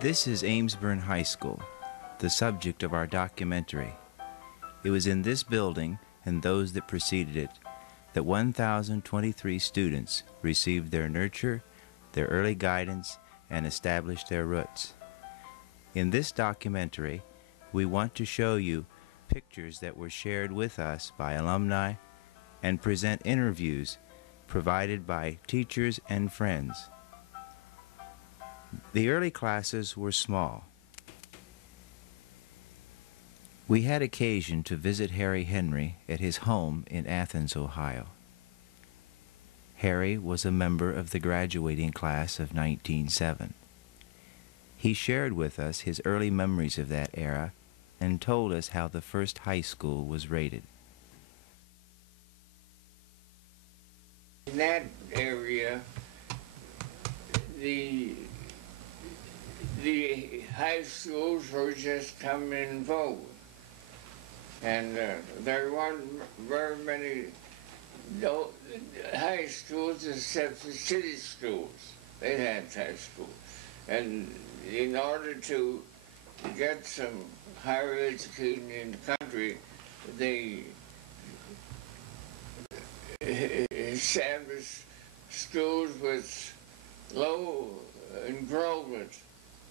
This is Bern High School, the subject of our documentary. It was in this building and those that preceded it that 1,023 students received their nurture, their early guidance, and established their roots. In this documentary, we want to show you pictures that were shared with us by alumni and present interviews provided by teachers and friends. The early classes were small. We had occasion to visit Harry Henry at his home in Athens, Ohio. Harry was a member of the graduating class of 1907. He shared with us his early memories of that era and told us how the first high school was rated. In that area, the high schools were just coming in vogue. And there weren't very many high schools except the city schools. They had high schools. And in order to get some higher education in the country, they established schools with low enrollment.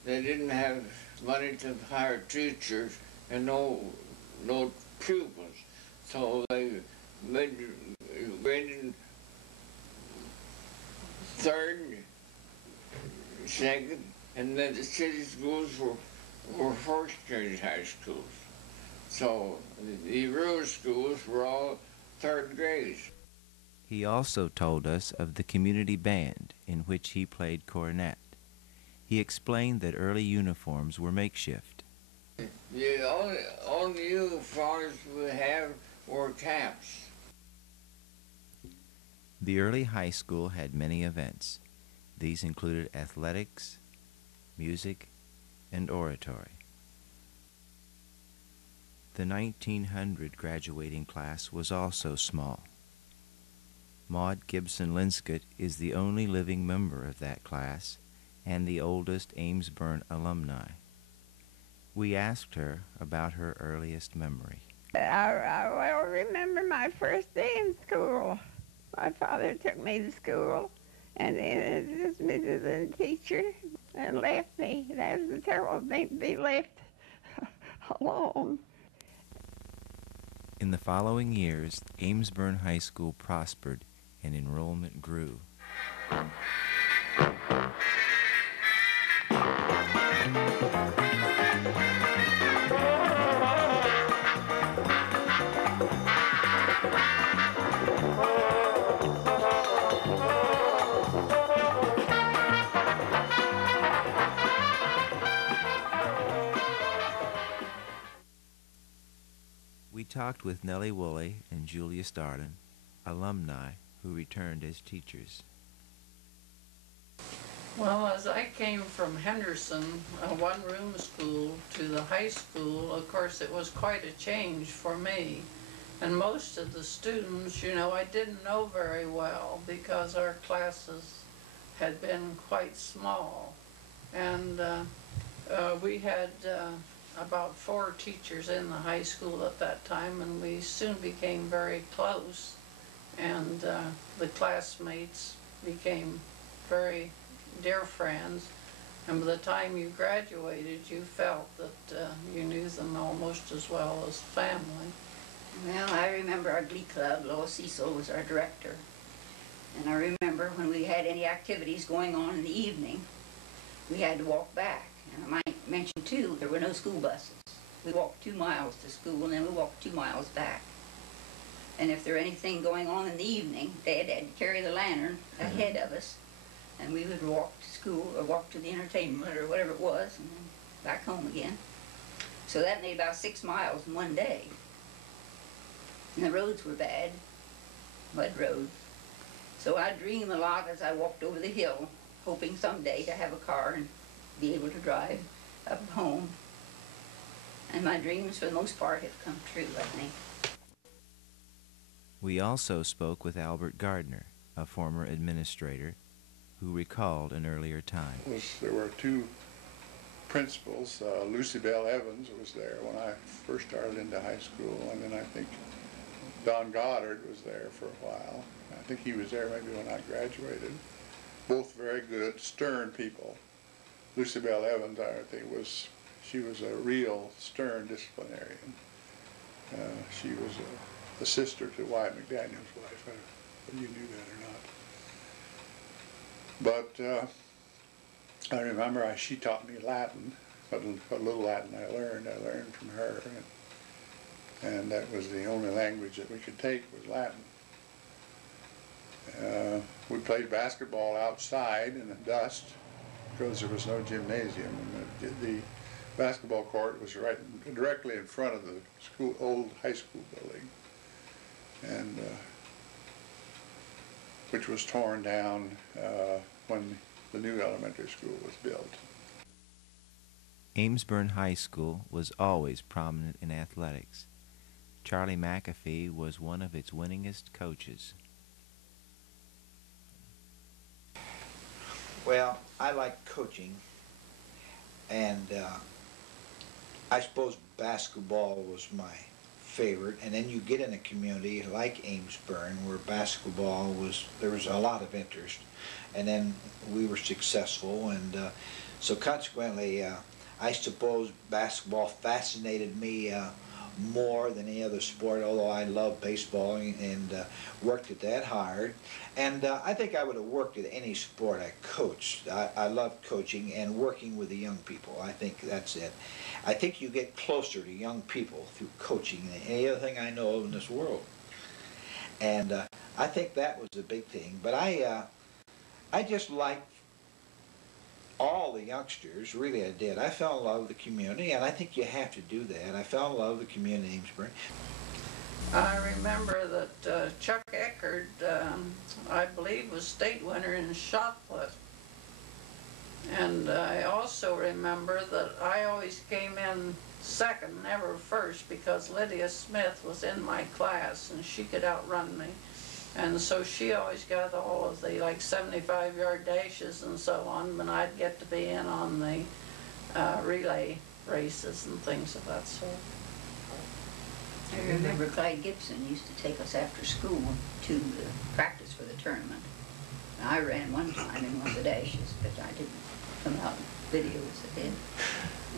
They didn't have money to hire teachers and no pupils. So they graded third, second, and then the city schools were first grade high schools. So the rural schools were all third grades. He also told us of the community band in which he played cornet. He explained that early uniforms were makeshift. The only uniforms we have were caps. The early high school had many events. These included athletics, music, and oratory. The 1900 graduating class was also small. Maud Gibson Linscott is the only living member of that class and the oldest Amesville alumni. We asked her about her earliest memory. I well remember my first day in school. My father took me to school and introduced me to the teacher and left me. That was a terrible thing to be left alone. In the following years, Amesville High School prospered and enrollment grew. We talked with Nellie Woolley and Julia Starden, alumni who returned as teachers. Well, as I came from Henderson, a one-room school, to the high school, of course it was quite a change for me. And most of the students, you know, I didn't know very well because our classes had been quite small. And we had about 4 teachers in the high school at that time, and we soon became very close. And the classmates became very dear friends, and by the time you graduated, you felt that you knew them almost as well as family. Well, I remember our glee club. Lois Cecil was our director. And I remember when we had any activities going on in the evening, we had to walk back. And I might mention, too, there were no school buses. We walked 2 miles to school, and then we walked 2 miles back. And if there were anything going on in the evening, Dad had to carry the lantern ahead of us, and we would walk to school or walk to the entertainment or whatever it was, and then back home again. So that made about 6 miles in one day. And the roads were bad, mud roads. So I dreamed a lot as I walked over the hill, hoping someday to have a car and be able to drive up home. And my dreams, for the most part, have come true, I think. We also spoke with Albert Gardner, a former administrator, who recalled an earlier time. There were two principals. Lucy Bell Evans was there when I first started into high school, and then I think Don Goddard was there for a while. I think he was there maybe when I graduated. Both very good, stern people. Lucy Bell Evans, I think, she was a real stern disciplinarian. She was the sister to Wyatt McDaniel's wife, whether you knew that or not. But I remember she taught me Latin. What little Latin I learned from her. And that was the only language that we could take was Latin. We played basketball outside in the dust because there was no gymnasium. And the basketball court was directly in front of the old high school building, and which was torn down when the new elementary school was built. Amesville High School was always prominent in athletics. Charlie McAfee was one of its winningest coaches. Well, I like coaching, and I suppose basketball was my favorite. And then you get in a community like Amesville where basketball there was a lot of interest, and then we were successful, and so consequently I suppose basketball fascinated me more than any other sport, although I love baseball and worked at that hard. And I think I would have worked at any sport I coached. I love coaching and working with the young people. I think that's it. I think you get closer to young people through coaching than any other thing I know of in this world. And I think that was a big thing. But I just liked all the youngsters, really I did. I fell in love with the community, and I think you have to do that. I fell in love with the community in Amesville. I remember that Chuck Eckert, I believe, was state winner in shot put. And I also remember that I always came in second, never first, because Lydia Smith was in my class and she could outrun me. And so she always got all of the 75-yard dashes and so on, and I'd get to be in on the relay races and things of that sort. I remember Clyde Gibson used to take us after school to practice for the tournament. And I ran one time in one of the dashes, but I didn't come out in videos of it.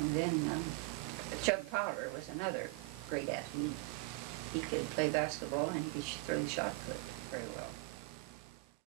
And then Chub Powder was another great athlete. He could play basketball and he could throw the shot put very well.